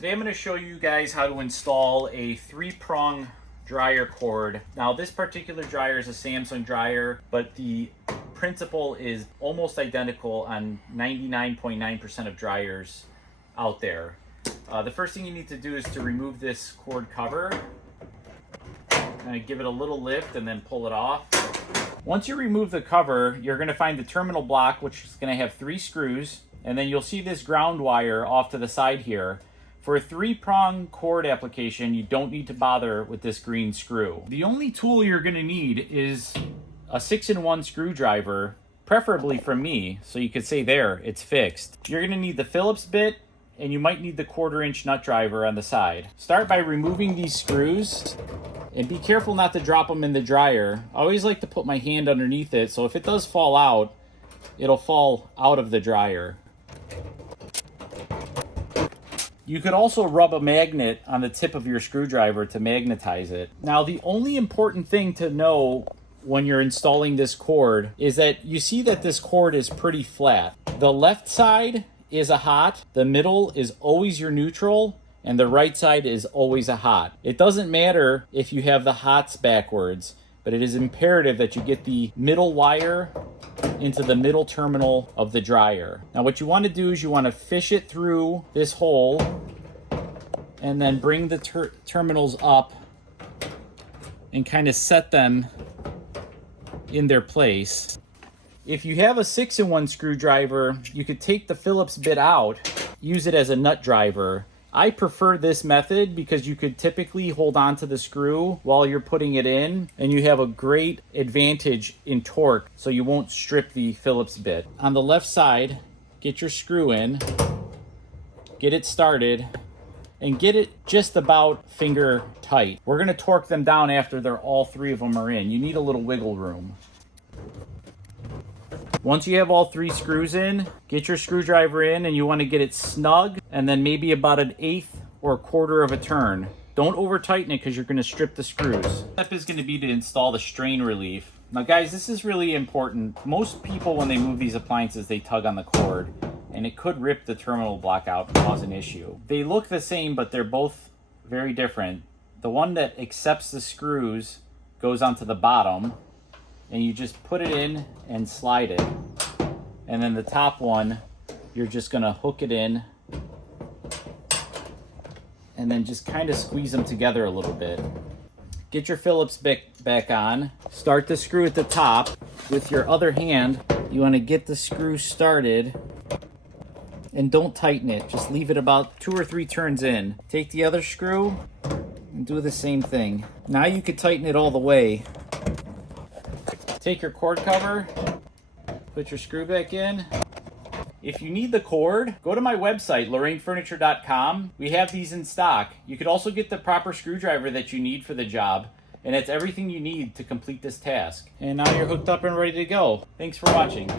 Today I'm going to show you guys how to install a 3-prong dryer cord. Now this particular dryer is a Samsung dryer, but the principle is almost identical on 99.9% of dryers out there. The first thing you need to do is to remove this cord cover. Give it a little lift and then pull it off. Once you remove the cover, you're going to find the terminal block, which is going to have 3 screws, and then you'll see this ground wire off to the side here. For a 3-prong cord application, you don't need to bother with this green screw. The only tool you're going to need is a 6-in-1 screwdriver, preferably from me, so you could say there, it's fixed. You're going to need the Phillips bit, and you might need the 1/4-inch nut driver on the side. Start by removing these screws, and be careful not to drop them in the dryer. I always like to put my hand underneath it, so if it does fall out, it'll fall out of the dryer. You could also rub a magnet on the tip of your screwdriver to magnetize it. Now, the only important thing to know when you're installing this cord is that you see that this cord is pretty flat. The left side is a hot, the middle is always your neutral, and the right side is always a hot. It doesn't matter if you have the hots backwards, but it is imperative that you get the middle wire into the middle terminal of the dryer. Now what you want to do is you want to fish it through this hole and then bring the terminals up and kind of set them in their place. If you have a 6-in-1 screwdriver, you could take the Phillips bit out, use it as a nut driver. I prefer this method because you could typically hold on to the screw while you're putting it in, and you have a great advantage in torque, so you won't strip the Phillips bit. On the left side, get your screw in, get it started, and get it just about finger tight. We're going to torque them down after all 3 of them are in. You need a little wiggle room. Once you have all 3 screws in, get your screwdriver in, and you want to get it snug and then maybe about 1/8 or 1/4 of a turn. Don't over tighten it because you're going to strip the screws. Step is going to be to install the strain relief. Now guys, this is really important. Most people, when they move these appliances, they tug on the cord and it could rip the terminal block out and cause an issue. They look the same, but they're both very different. The one that accepts the screws goes onto the bottom, and you just put it in and slide it. And then the top one, you're just gonna hook it in and then just kind of squeeze them together a little bit. Get your Phillips bit back on. Start the screw at the top. With your other hand, you wanna get the screw started, and don't tighten it. Just leave it about 2 or 3 turns in. Take the other screw and do the same thing. Now you can tighten it all the way. Take your cord cover, put your screw back in. If you need the cord, go to my website, lorainfurniture.com. We have these in stock. You could also get the proper screwdriver that you need for the job, and that's everything you need to complete this task. And now you're hooked up and ready to go. Thanks for watching.